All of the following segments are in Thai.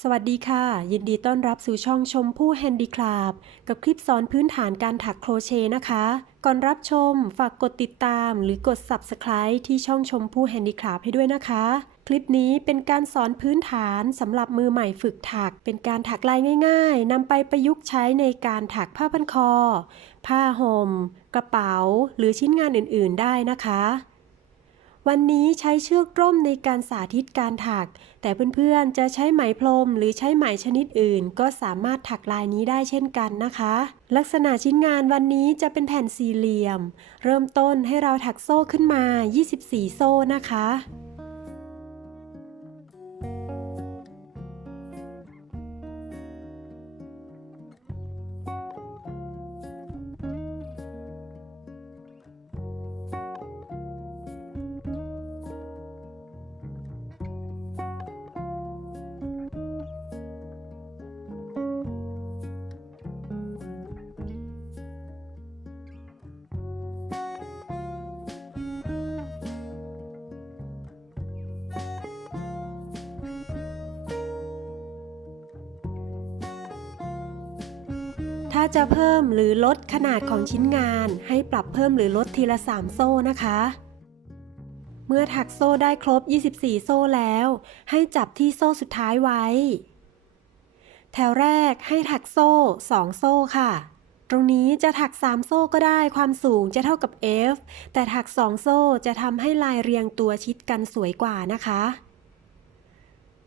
สวัสดีค่ะยินดีต้อนรับสู่ช่องชมพู่แฮนดี้คราฟกับคลิปสอนพื้นฐานการถักโครเชต์นะคะก่อนรับชมฝากกดติดตามหรือกด Subscribe ที่ช่องชมพู่แฮนดี้คราฟให้ด้วยนะคะคลิปนี้เป็นการสอนพื้นฐานสำหรับมือใหม่ฝึกถักเป็นการถักลายง่ายๆนำไปประยุกต์ใช้ในการถักผ้าพันคอผ้าห่มกระเป๋าหรือชิ้นงานอื่นๆได้นะคะวันนี้ใช้เชือกร่มในการสาธิตการถักแต่เพื่อนๆจะใช้ไหมพรมหรือใช้ไหมชนิดอื่นก็สามารถถักลายนี้ได้เช่นกันนะคะลักษณะชิ้นงานวันนี้จะเป็นแผ่นสี่เหลี่ยมเริ่มต้นให้เราถักโซ่ขึ้นมา24โซ่นะคะถ้าจะเพิ่มหรือลดขนาดของชิ้นงานให้ปรับเพิ่มหรือลดทีละ3โซ่นะคะเมื่อถักโซ่ได้ครบ24โซ่แล้วให้จับที่โซ่สุดท้ายไว้แถวแรกให้ถักโซ่2โซ่ค่ะตรงนี้จะถัก3โซ่ก็ได้ความสูงจะเท่ากับ F แต่ถัก2โซ่จะทำให้ลายเรียงตัวชิดกันสวยกว่านะคะ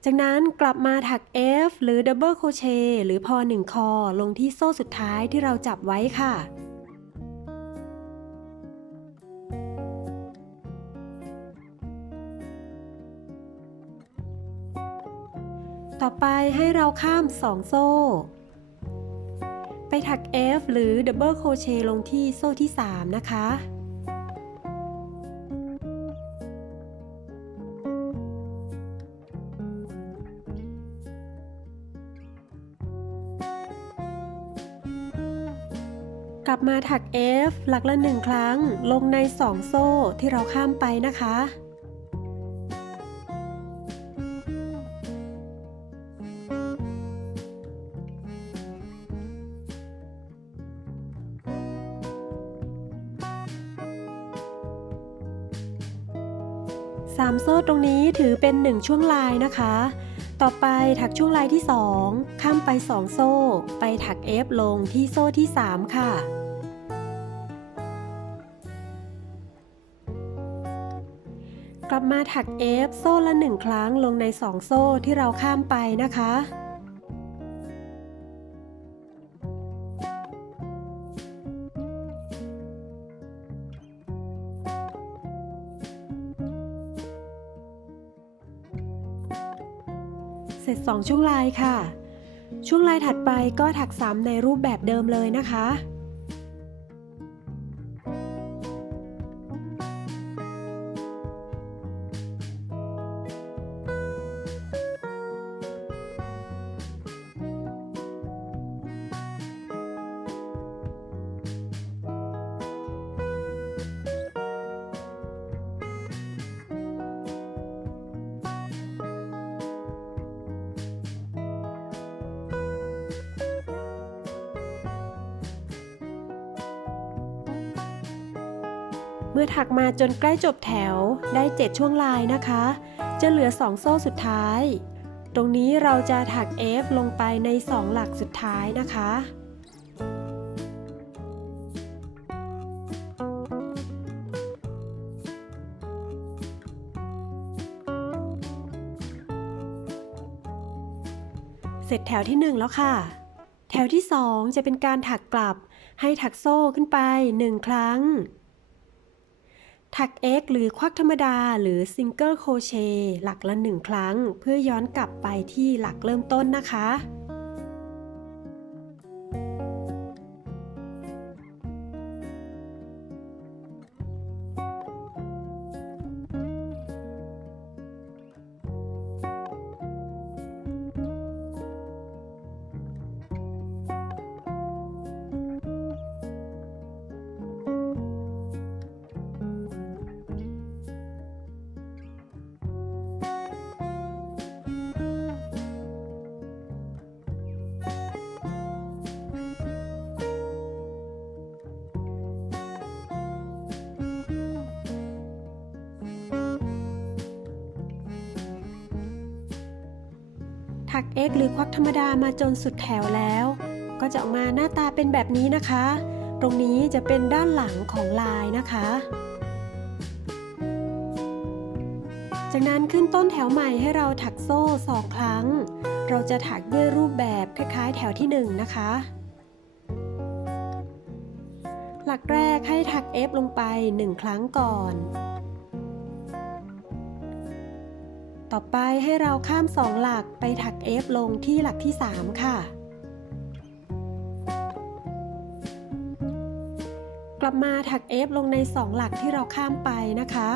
จากนั้นกลับมาถัก F หรือ Double Crochet หรือพอ1คอลงที่โซ่สุดท้ายที่เราจับไว้ค่ะต่อไปให้เราข้าม2โซ่ไปถัก F หรือ Double Crochet ลงที่โซ่ที่3นะคะกลับมาถัก F หลักละ1ครั้งลงใน2โซ่ที่เราข้ามไปนะคะ3โซ่ตรงนี้ถือเป็น1ช่วงลายนะคะต่อไปถักช่วงลายที่2ข้ามไป2โซ่ไปถัก F ลงที่โซ่ที่3ค่ะกลับมาถัก F โซ่ละ1ครั้งลงใน2โซ่ที่เราข้ามไปนะคะเสร็จ2ช่วงลายค่ะช่วงลายถัดไปก็ถักซ้ำในรูปแบบเดิมเลยนะคะเมื่อถักมาจนใกล้จบแถวได้7ช่วงลายนะคะจะเหลือ2โซ่สุดท้ายตรงนี้เราจะถัก F ลงไปใน2หลักสุดท้ายนะคะเสร็จแถวที่1แล้วค่ะแถวที่2จะเป็นการถักกลับให้ถักโซ่ขึ้นไป1ครั้งถัก X หรือควักธรรมดาหรือ Single Crochet หลักละ1ครั้งเพื่อย้อนกลับไปที่หลักเริ่มต้นนะคะ ถัก X หรือควักธรรมดามาจนสุดแถวแล้วก็จะออกมาหน้าตาเป็นแบบนี้นะคะ ตรงนี้จะเป็นด้านหลังของลายนะคะจากนั้นขึ้นต้นแถวใหม่ให้เราถักโซ่2ครั้งเราจะถักด้วยรูปแบบคล้ายๆแถวที่1นะคะหลักแรกให้ถัก F ลงไป1ครั้งก่อนต่อไปให้เราข้าม2หลักไปถัก F ลงที่หลักที่3ค่ะกลับมาถัก F ลงใน2หลักที่เราข้ามไปนะคะ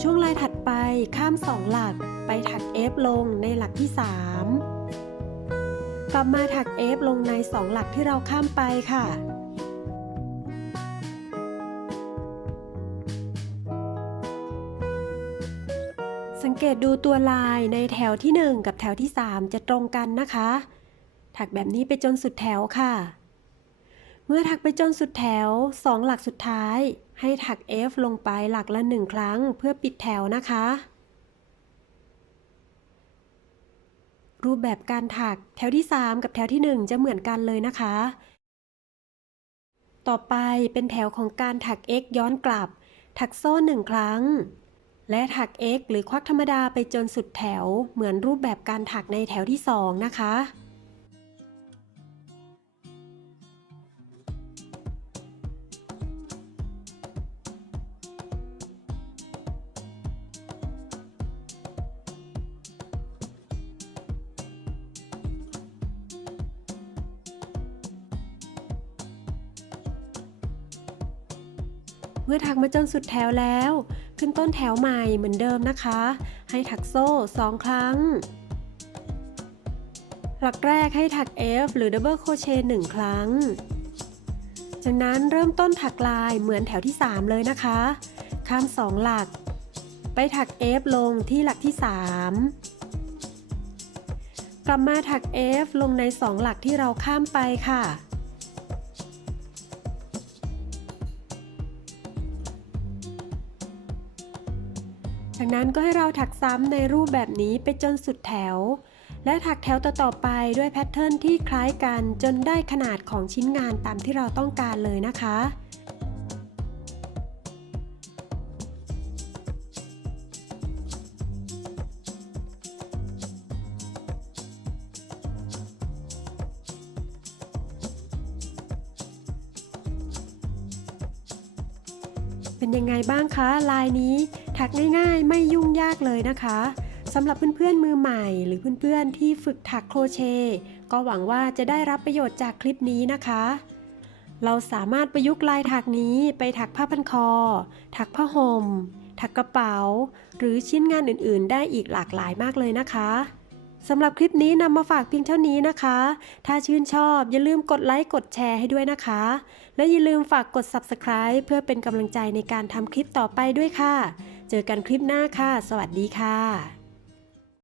ช่วงลายถัดไปข้าม2หลักไปถัก F ลงในหลักที่3กลับมาถัก F ลงใน2หลักที่เราข้ามไปค่ะสังเกตดูตัวลายในแถวที่1กับแถวที่3จะตรงกันนะคะถักแบบนี้ไปจนสุดแถวค่ะเมื่อถักไปจนสุดแถว2หลักสุดท้ายให้ถัก F ลงไปหลักละ1ครั้งเพื่อปิดแถวนะคะรูปแบบการถักแถวที่3กับแถวที่1จะเหมือนกันเลยนะคะต่อไปเป็นแถวของการถัก X ย้อนกลับถักโซ่1ครั้งและถัก X หรือควักธรรมดาไปจนสุดแถวเหมือนรูปแบบการถักในแถวที่2นะคะเมื่อถักมาจนสุดแถวแล้วขึ้นต้นแถวใหม่เหมือนเดิมนะคะให้ถักโซ่2ครั้งหลักแรกให้ถัก F หรือ Double Crochet 1ครั้งจากนั้นเริ่มต้นถักลายเหมือนแถวที่3เลยนะคะข้าม2หลักไปถัก F ลงที่หลักที่3กลับมาถัก F ลงใน2หลักที่เราข้ามไปค่ะจากนั้นก็ให้เราถักซ้ำในรูปแบบนี้ไปจนสุดแถวและถักแถวต่อๆไปด้วยแพทเทิร์นที่คล้ายกันจนได้ขนาดของชิ้นงานตามที่เราต้องการเลยนะคะเป็นยังไงบ้างคะลายนี้ถักง่ายๆไม่ยุ่งยากเลยนะคะสำหรับเพื่อนๆมือใหม่หรือเพื่อนๆที่ฝึกถักโครเชต์ก็หวังว่าจะได้รับประโยชน์จากคลิปนี้นะคะเราสามารถประยุกต์ลายถักนี้ไปถักผ้าพันคอถักผ้าห่มถักกระเป๋าหรือชิ้นงานอื่นๆได้อีกหลากหลายมากเลยนะคะสำหรับคลิปนี้นำมาฝากเพียงเท่านี้นะคะถ้าชื่นชอบอย่าลืมกดไลค์กดแชร์ให้ด้วยนะคะและอย่าลืมฝากกด Subscribe เพื่อเป็นกำลังใจในการทำคลิปต่อไปด้วยค่ะเจอกันคลิปหน้าค่ะสวัสดีค่ะ